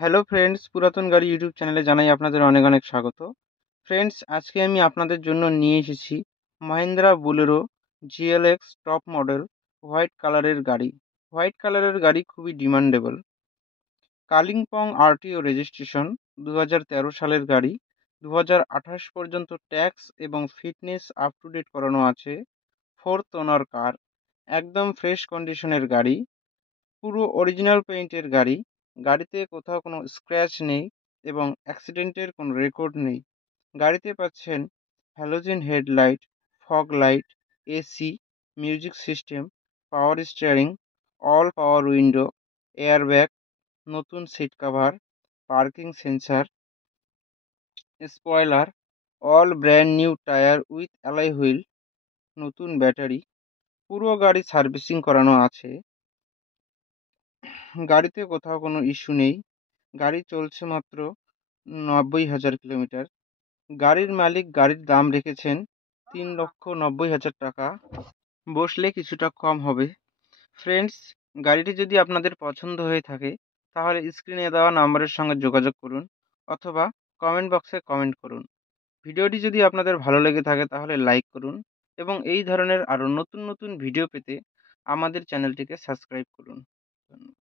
Hello friends, পুরাতন গাড়ি YouTube চ্যানেলে জানাই আপনাদের অনেক অনেক স্বাগত। ফ্রেন্ডস, আজকে আমি আপনাদের জন্য নিয়ে এসেছি Mahindra Bolero GLX top model white কালারের গাড়ি। হোয়াইট কালারের গাড়ি খুবই ডিমান্ডেবল। কালিম্পং আরটিও রেজিস্ট্রেশন, 2013 সালের গাড়ি। 2028 পর্যন্ত ট্যাক্স এবং ফিটনেস আপ টু ডেট করানো আছে। ফোর্থ ওনার কার, একদম ফ্রেশ কন্ডিশনের গাড়ি, পুরো অরিজিনাল পেইন্টের গাড়ি। গাড়িতে কোথাও কোনো স্ক্র্যাচ নেই এবং অ্যাক্সিডেন্টের কোনো রেকর্ড নেই। গাড়িতে পাচ্ছেন halogen headlight, fog light, AC, music system, power steering, all power window, airbag, নতুন seat cover, parking sensor, spoiler, all brand new tyre with alloy wheel, নতুন ব্যাটারি। পুরো গাড়ি সার্ভিসিং করানো আছে। গাড়িতে কোথাও কোনো ইস্যু নেই। গাড়ি চলছে মাত্র 90,000 কিলোমিটার। গাড়ির মালিক গাড়ির দাম রেখেছেন 3,90,000 টাকা। বসলে কিছুটা কম হবে। ফ্রেন্ডস, গাড়িটি যদি আপনাদের পছন্দ হয়ে থাকে তাহলে স্ক্রিনে দেওয়া নাম্বারের সঙ্গে যোগাযোগ করুন অথবা কমেন্ট বক্সে কমেন্ট করুন। ভিডিওটি যদি আপনাদের ভালো লেগে থাকে তাহলে লাইক করুন এবং এই ধরনের আরও নতুন নতুন ভিডিও পেতে আমাদের চ্যানেলটিকে সাবস্ক্রাইব করুন। ধন্যবাদ।